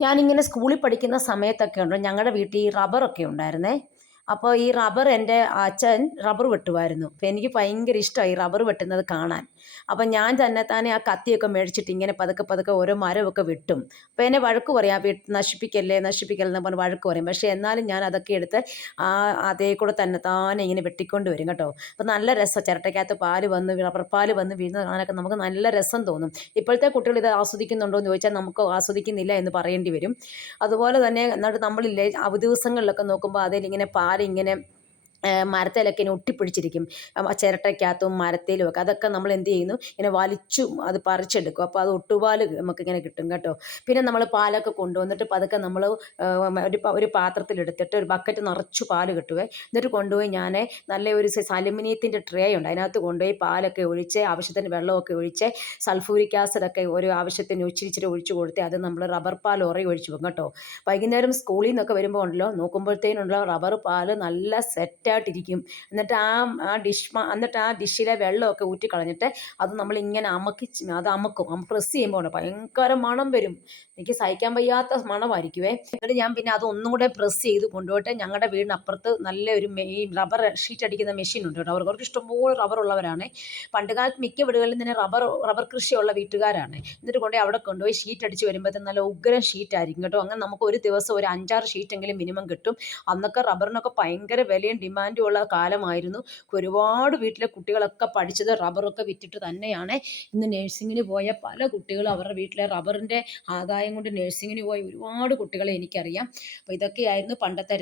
ഞാനിങ്ങനെ സ്കൂളിൽ പഠിക്കുന്ന സമയത്തൊക്കെ ഉണ്ട് ഞങ്ങളുടെ വീട്ടിൽ റബ്ബറൊക്കെ ഉണ്ടായിരുന്നേ. അപ്പോൾ ഈ റബ്ബർ എന്റെ അച്ഛൻ റബ്ബർ വെട്ടുമായിരുന്നു അപ്പോൾ എനിക്ക് ഭയങ്കര ഇഷ്ടമായി റബ്ബർ വെട്ടുന്നത് കാണാൻ. അപ്പം ഞാൻ തന്നെ തന്നെ ആ കത്തിയൊക്കെ മേടിച്ചിട്ട് ഇങ്ങനെ പതുക്കെ പതുക്കെ ഓരോ മരമൊക്കെ വെട്ടും. അപ്പോൾ എന്നെ വഴക്ക് പറയും ആ വീട്ട് നശിപ്പിക്കല്ലേ എന്ന് പറഞ്ഞ് വഴക്ക് പറയും. പക്ഷേ എന്നാലും ഞാൻ അതൊക്കെ എടുത്ത് ആ അതേ കൂടെ തന്നെ താനെ ഇങ്ങനെ വെട്ടിക്കൊണ്ട് വരും കേട്ടോ. അപ്പോൾ നല്ല രസം. ചിരട്ടയ്ക്കകത്ത് പാൽ വന്ന് റബ്ബർ പാൽ വന്ന് വീഴുന്നത് കാണാനൊക്കെ നമുക്ക് നല്ല രസം തോന്നും. ഇപ്പോഴത്തെ കുട്ടികൾ ഇത് ആസ്വദിക്കുന്നുണ്ടോ എന്ന് ചോദിച്ചാൽ നമുക്ക് ആസ്വദിക്കുന്നില്ല എന്ന് പറയേണ്ടി വരും. അതുപോലെ തന്നെ എന്നിട്ട് നമ്മളില്ലേ അവധി ദിവസങ്ങളിലൊക്കെ നോക്കുമ്പോൾ അതിലിങ്ങനെ പാലിങ്ങനെ മരത്തിലൊക്കെ ഇങ്ങനെ ഒട്ടിപ്പിടിച്ചിരിക്കും. ചിരട്ടയ്ക്കകത്തും മരത്തിലും ഒക്കെ അതൊക്കെ നമ്മൾ എന്ത് ചെയ്യുന്നു? ഇങ്ങനെ വലിച്ചു അത് പറിച്ചെടുക്കും. അപ്പോൾ അത് ഒട്ടുപാൽ നമുക്കിങ്ങനെ കിട്ടും കേട്ടോ. പിന്നെ നമ്മൾ പാലൊക്കെ കൊണ്ടുവന്നിട്ട് പതുക്കെ നമ്മൾ ഒരു ഒരു പാത്രത്തിലെടുത്തിട്ട് ഒരു ബക്കറ്റ് നിറച്ച് പാൽ കിട്ടുവേ. എന്നിട്ട് കൊണ്ടുപോയി ഞാൻ നല്ല ഒരു സൈസ് ട്രേ ഉണ്ട്. അതിനകത്ത് കൊണ്ടുപോയി പാലൊക്കെ ഒഴിച്ച് ആവശ്യത്തിന് വെള്ളമൊക്കെ ഒഴിച്ച് സൾഫൂരിക് ആസിഡൊക്കെ ഒരു ആവശ്യത്തിന് ഇച്ചിരി ഒഴിച്ച് കൊടുത്ത് അത് നമ്മൾ റബ്ബർ പാൽ ഉറയി ഒഴിച്ച് പോകും കേട്ടോ. വൈകുന്നേരം സ്കൂളിൽ നിന്നൊക്കെ വരുമ്പോൾ ഉണ്ടല്ലോ നോക്കുമ്പോഴത്തേനുള്ള റബ്ബർ പാൽ നല്ല സെറ്റ് ആയിട്ടിരിക്കും എന്നിട്ട് ആ ആ ഡിഷ് എന്നിട്ട് ആ ഡിഷിലെ വെള്ളമൊക്കെ ഊറ്റിക്കളഞ്ഞിട്ട് അത് നമ്മളിങ്ങനെ അമക്കി അത് അമക്കും. അമ്മ പ്രസ് ചെയ്യുമ്പോൾ ഭയങ്കര മണം വരും. എനിക്ക് സഹിക്കാൻ വയ്യാത്ത മണമായിരിക്കുവേ. എന്നിട്ട് ഞാൻ പിന്നെ അത് ഒന്നും കൂടെ പ്രസ് ചെയ്ത് കൊണ്ടുപോയിട്ട് ഞങ്ങളുടെ വീടിനപ്പുറത്ത് നല്ല ഒരു ഈ റബ്ബർ ഷീറ്റ് അടിക്കുന്ന മെഷീൻ ഉണ്ട് കേട്ടോ. അവർക്ക് ഇഷ്ടംപോലെ റബ്ബർ ഉള്ളവരാണ്. പണ്ട് കാലത്ത് മിക്ക വീടുകളിൽ തന്നെ റബ്ബർ റബ്ബർ കൃഷിയുള്ള വീട്ടുകാരാണ്. എന്നിട്ട് കൊണ്ടുപോയി അവിടെ കൊണ്ടുപോയി ഷീറ്റ് അടിച്ച് വരുമ്പോഴത്തേക്കും നല്ല ഉഗ്രം ഷീറ്റ് ആയിരിക്കും കേട്ടോ. അങ്ങനെ നമുക്ക് ഒരു ദിവസം ഒരു അഞ്ചാറ് ഷീറ്റെങ്കിലും മിനിമം കിട്ടും. അന്നൊക്കെ റബ്ബറിനൊക്കെ ഭയങ്കര വിലയും ഡിമാൻഡും ഉള്ള കാലമായിരുന്നു. ഒരുപാട് വീട്ടിലെ കുട്ടികളൊക്കെ പഠിച്ചത് റബ്ബറൊക്കെ വിറ്റിട്ട് തന്നെയാണ്. ഇന്ന് നഴ്സിങ്ങിന് പോയ പല കുട്ടികളും അവരുടെ വീട്ടിലെ റബ്ബറിന്റെ ആദായം കൊണ്ട് നഴ്സിങ്ങിന് പോയ ഒരുപാട് കുട്ടികളെ എനിക്കറിയാം. അപ്പോൾ ഇതൊക്കെയായിരുന്നു പണ്ടത്തെ